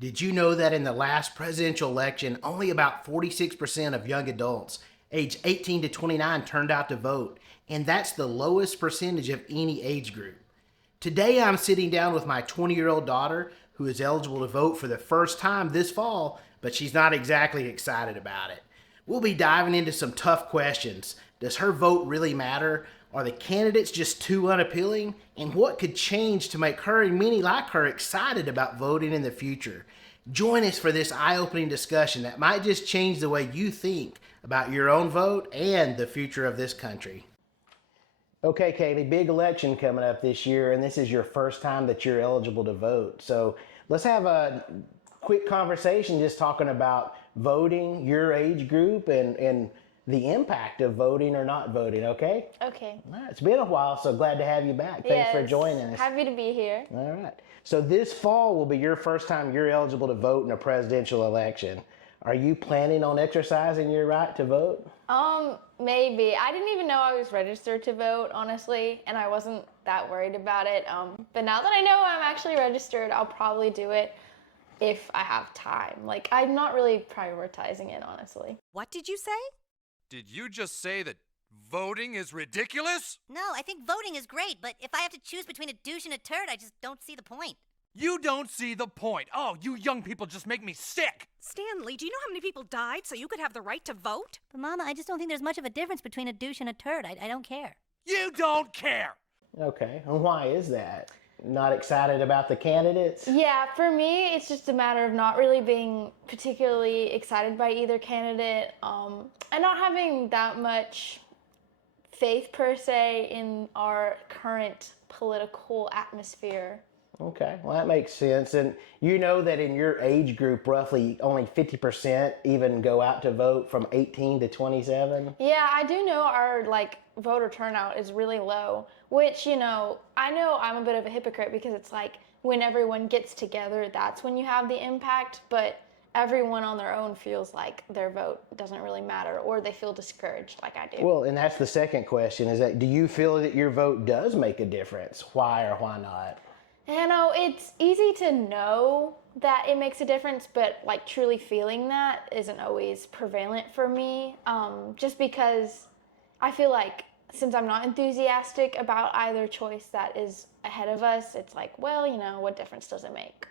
Did you know that in the last presidential election, only about 46% of young adults aged 18 to 29 turned out to vote, and that's the lowest percentage of any age group? Today, I'm sitting down with my 20-year-old daughter who is eligible to vote for the first time this fall, but she's not exactly excited about it. We'll be diving into some tough questions. Does her vote really matter? Are the candidates just too unappealing? And what could change to make her and many like her excited about voting in the future? Join us for this eye-opening discussion that might just change the way you think about your own vote and the future of this country. Okay, Kaylee, big election coming up this year, and this is your first time that you're eligible to vote. So let's have a quick conversation just talking about voting, your age group, and the impact of voting or not voting, okay? Okay. All right, it's been a while, so glad to have you back. Thanks for joining us. Happy to be here. All right. So this fall will be your first time you're eligible to vote in a presidential election. Are you planning on exercising your right to vote? Maybe. I didn't even know I was registered to vote, honestly, and I wasn't that worried about it. But now that I know I'm actually registered, I'll probably do it if I have time. Like, I'm not really prioritizing it, honestly. What did you say? Did you just say that voting is ridiculous? No, I think voting is great, but if I have to choose between a douche and a turd, I just don't see the point. You don't see the point. Oh, you young people just make me sick. Stanley, do you know how many people died so you could have the right to vote? But Mama, I just don't think there's much of a difference between a douche and a turd. I don't care. You don't care. Okay, and why is that? Not excited about the candidates? Yeah, for me, it's just a matter of not really being particularly excited by either candidate, and not having that much faith, per se, in our current political atmosphere. Okay, well, that makes sense. And you know that in your age group, roughly only 50% even go out to vote from 18 to 27? Yeah, I do know our, voter turnout is really low, which, I know I'm a bit of a hypocrite because it's like when everyone gets together, that's when you have the impact, but everyone on their own feels like their vote doesn't really matter, or they feel discouraged like I do. Well, and that's the second question, is that do you feel that your vote does make a difference? Why or why not? It's easy to know that it makes a difference, but truly feeling that isn't always prevalent for me. Just because I feel like since I'm not enthusiastic about either choice that is ahead of us, it's like, well, what difference does it make?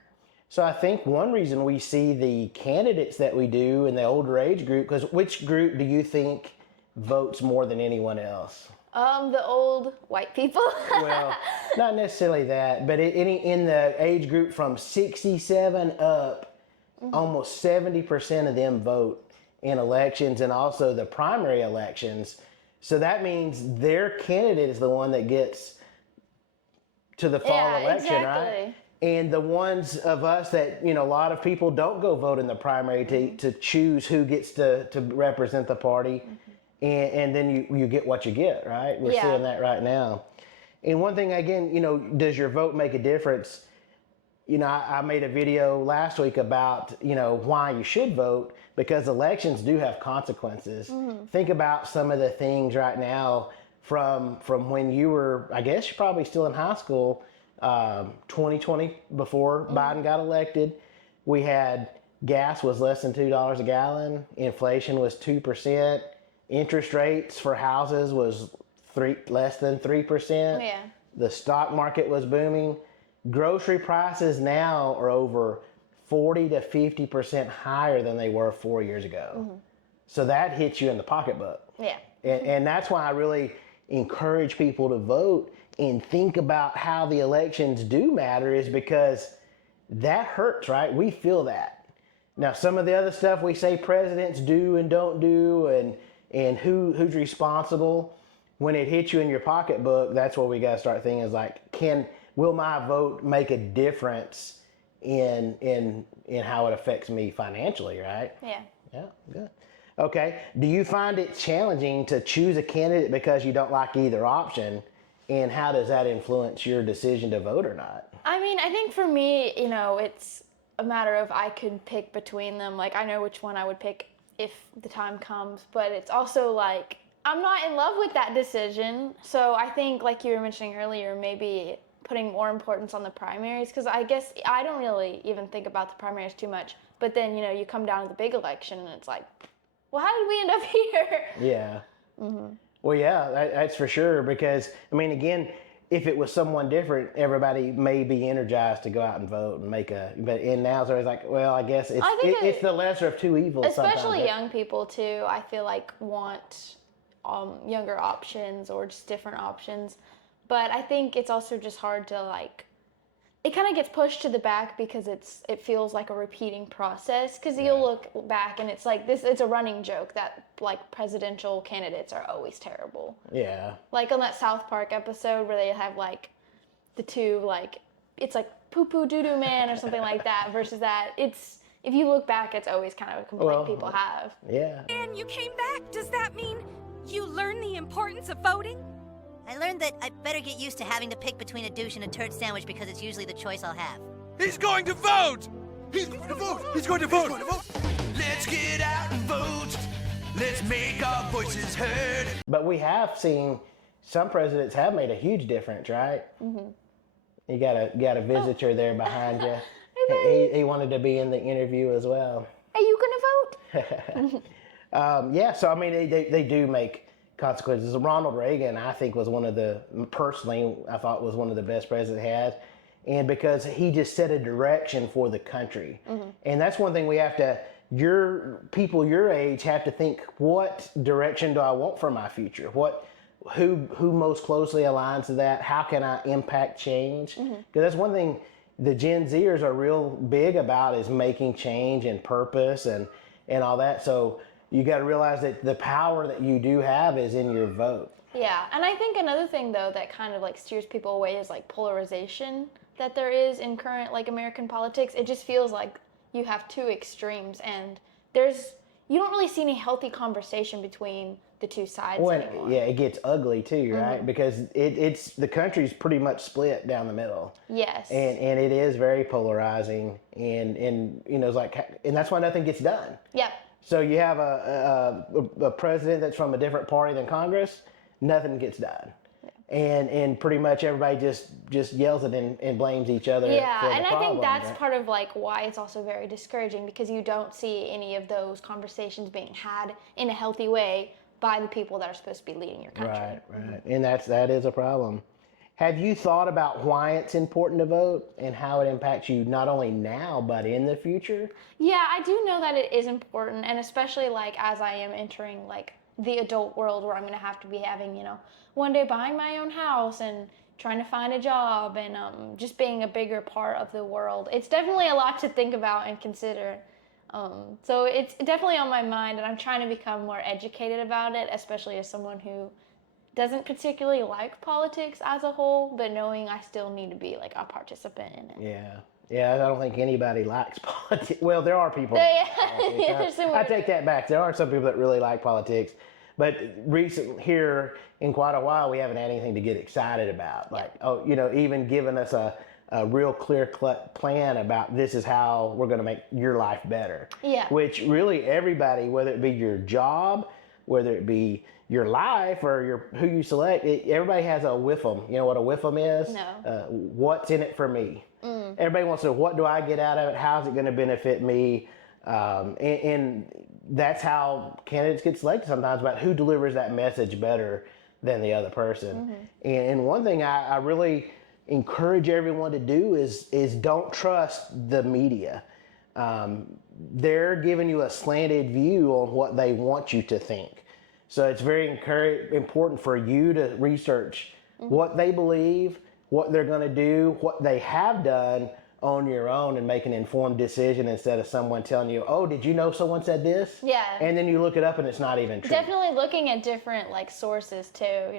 So I think one reason we see the candidates that we do in the older age group, because which group do you think votes more than anyone else? The old white people. Well, not necessarily that, but in the age group from 67 up, almost 70% of them vote in elections and also the primary elections. So that means their candidate is the one that gets to the fall election, exactly. right? And the ones of us that, a lot of people don't go vote in the primary to choose who gets to represent the party. And then you get what you get, right? We're seeing that right now. And one thing, again, does your vote make a difference? I made a video last week about, why you should vote, because elections do have consequences. Think about some of the things right now from when you were, I guess you're probably still in high school, 2020, before Biden got elected. We had gas was less than $2 a gallon. Inflation was 2%. Interest rates for houses was less than 3%. Yeah. The stock market was booming. Grocery prices now are over 40 to 50% higher than they were 4 years ago. So that hits you in the pocketbook. Yeah. And that's why I really encourage people to vote and think about how the elections do matter, is because that hurts, right? We feel that. Now, some of the other stuff we say presidents do and don't do, and who's responsible, when it hits you in your pocketbook, that's where we got to start thinking, is like, will my vote make a difference in how it affects me financially, right? Yeah. Yeah, good. Okay, do you find it challenging to choose a candidate because you don't like either option, and how does that influence your decision to vote or not? I think for me, it's a matter of I could pick between them. I know which one I would pick if the time comes, but it's also I'm not in love with that decision. So I think, like you were mentioning earlier, maybe putting more importance on the primaries, because I guess I don't really even think about the primaries too much. But then, you come down to the big election and it's like, well, how did we end up here? Yeah. Well, yeah, that's for sure. Because I mean, again, if it was someone different, everybody may be energized to go out and vote and and now it's always like, well, I guess it's the lesser of two evils. Especially young people too, I feel like want younger options or just different options. But I think it's also just hard to like, it kind of gets pushed to the back because it feels like a repeating process, because you'll look back and it's like it's a running joke that like presidential candidates are always terrible. Yeah. Like on that South Park episode where they have like the two, like it's like poo poo doo doo man or something like that, versus that it's, if you look back, it's always kind of a complaint people have. Yeah. And you came back. Does that mean you learned the importance of voting? I learned that I better get used to having to pick between a douche and a turd sandwich because it's usually the choice I'll have. He's going to vote! He's going to vote! He's going to vote! He's going to vote! Let's get out and vote! Let's make our voices heard! But we have seen some presidents have made a huge difference, right? Mm-hmm. You got a visitor there behind you. He wanted to be in the interview as well. Are you gonna vote? Yeah, so I mean, they do make consequences. Ronald Reagan, I think, was personally, I thought was one of the best presidents had. And because he just set a direction for the country. Mm-hmm. And that's one thing we have to, people your age have to think, what direction do I want for my future? Who most closely aligns to that? How can I impact change? Because that's one thing the Gen Zers are real big about, is making change and purpose and all that. So you got to realize that the power that you do have is in your vote. Yeah, and I think another thing though that kind of like steers people away is like polarization that there is in current like American politics. It just feels like you have two extremes, and you don't really see any healthy conversation between the two sides anymore. Yeah, it gets ugly too, right? Because it's the country's pretty much split down the middle. Yes. And it is very polarizing, and it's like, and that's why nothing gets done. Yep. So you have a president that's from a different party than Congress, nothing gets done. Yeah. And pretty much everybody just yells it and blames each other. Yeah, for the and I problem, think that's right? part of like why it's also very discouraging, because you don't see any of those conversations being had in a healthy way by the people that are supposed to be leading your country. Right. And that is a problem. Have you thought about why it's important to vote and how it impacts you not only now but in the future? Yeah, I do know that it is important, and especially like as I am entering like the adult world where I'm going to have to be having, one day buying my own house and trying to find a job and just being a bigger part of the world. It's definitely a lot to think about and consider. So it's definitely on my mind, and I'm trying to become more educated about it, especially as someone who doesn't particularly like politics as a whole, but knowing I still need to be like a participant in it. Yeah, I don't think anybody likes politics. Well, there are people. I take that back. There are some people that really like politics, but here in quite a while, we haven't had anything to get excited about. Like, even giving us a real clear plan about this is how we're going to make your life better. Yeah. Which really everybody, whether it be your job, whether it be your life or who you select, everybody has a WIFM. You know what a WIFM is? No. What's in it for me? Everybody wants to know, what do I get out of it? How's it going to benefit me? And that's how candidates get selected sometimes, about who delivers that message better than the other person. And one thing I really encourage everyone to do is don't trust the media. They're giving you a slanted view on what they want you to think. So it's very important for you to research what they believe, what they're going to do, what they have done on your own, and make an informed decision instead of someone telling you, oh, did you know someone said this? Yeah. And then you look it up and it's not even true. Definitely looking at different like sources too,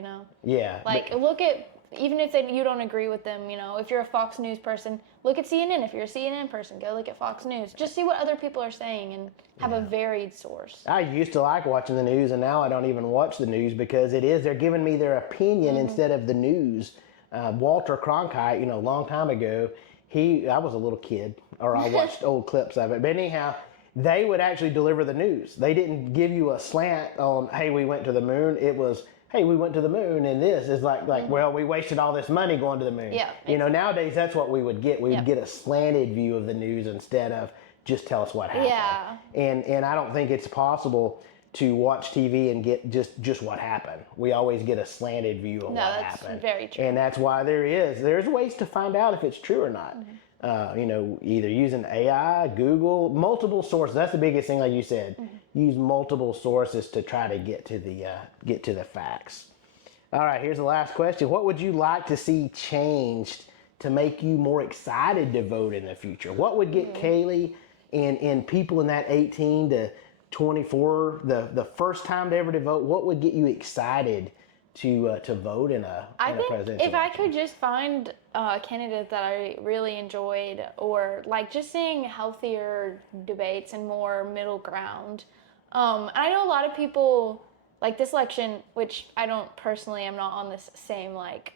Yeah. Like look at, even if you don't agree with them, if you're a Fox News person, look at CNN. If you're a CNN person, go look at Fox News. Just see what other people are saying and have a varied source. I used to like watching the news, and now I don't even watch the news because they're giving me their opinion instead of the news. Walter Cronkite, a long time ago, I was a little kid, or I watched old clips of it. But anyhow, they would actually deliver the news. They didn't give you a slant on, hey, we went to the moon. It was, hey, we went to the moon, and this is like well, we wasted all this money going to the moon. Yeah, You know, nowadays that's what we would get. We would Yep. get a slanted view of the news instead of just tell us what happened. Yeah. And I don't think it's possible to watch TV and get just what happened. We always get a slanted view of No, what that's happened. very true. And that's why there's ways to find out if it's true or not. You know, either using AI, Google, multiple sources. That's the biggest thing, like you said. Use multiple sources to try to get to the facts. All right, here's the last question. What would you like to see changed to make you more excited to vote in the future? What would get Kaylee and people in that 18 to 24, the first time to ever to vote, what would get you excited to vote in a presidential If I election? could just find a candidate that I really enjoyed, or like just seeing healthier debates and more middle ground. I know a lot of people like this election, which I don't personally, I'm not on this same like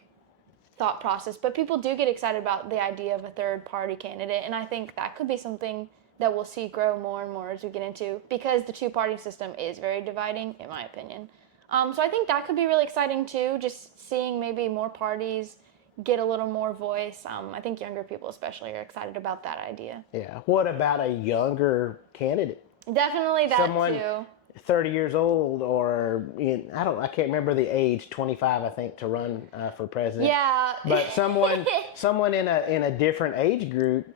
thought process, but people do get excited about the idea of a third party candidate, and I think that could be something that we'll see grow more and more as we get into, because the two-party system is very dividing, in my opinion. So I think that could be really exciting too, just seeing maybe more parties get a little more voice. I think younger people especially are excited about that idea. Yeah. What about a younger candidate? Definitely that Someone too. 30 years old, or I can't remember the age, 25 I think, to run for president. Yeah. But someone in a different age group,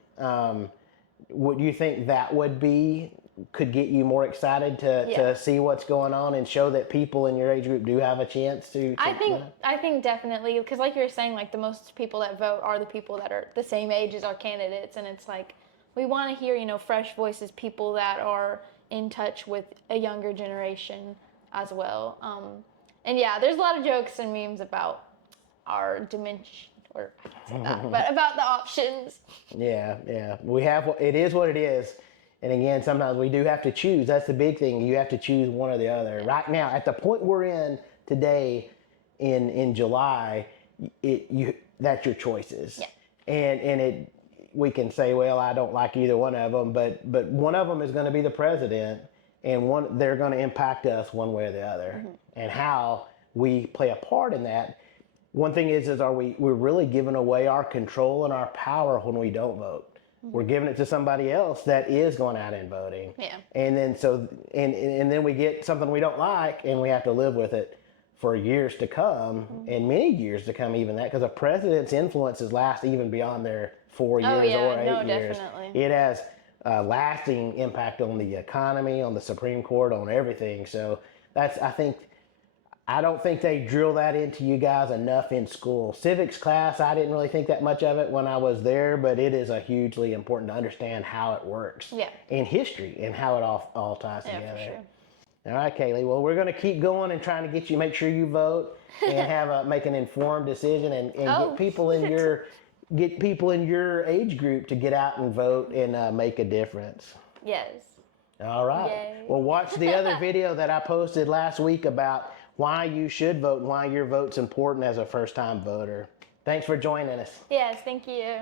would you think that could get you more excited to see what's going on and show that people in your age group do have a chance to I think definitely, because like you were saying, like the most people that vote are the people that are the same age as our candidates, and it's like we want to hear, fresh voices, people that are in touch with a younger generation as well. And yeah, there's a lot of jokes and memes about our dementia, or I can't say that, but about the options. Yeah. It is what it is. And again, sometimes we do have to choose. That's the big thing. You have to choose one or the other. Right now, at the point we're in today, in July, that's your choices. Yeah. And we can say, well, I don't like either one of them, but one of them is going to be the president, and they're going to impact us one way or the other. And how we play a part in that. One thing is we're really giving away our control and our power when we don't vote. We're giving it to somebody else that is going out and voting. Yeah. And then and then we get something we don't like, and we have to live with it for years to come, and many years to come, even that, because a president's influences last even beyond their 4 years or 8 years. Definitely. It has a lasting impact on the economy, on the Supreme Court, on everything. So I don't think they drill that into you guys enough in school. Civics class, I didn't really think that much of it when I was there, but it is hugely important to understand how it works. Yeah. And history and how it all ties Yeah, together. for sure. All right, Kaylee. Well, we're going to keep going and trying to make sure you vote and make an informed decision and get people in your age group to get out and vote and make a difference. Yes. All right. Yay. Well, watch the other video that I posted last week about why you should vote and why your vote's important as a first-time voter. Thanks for joining us. Yes, thank you.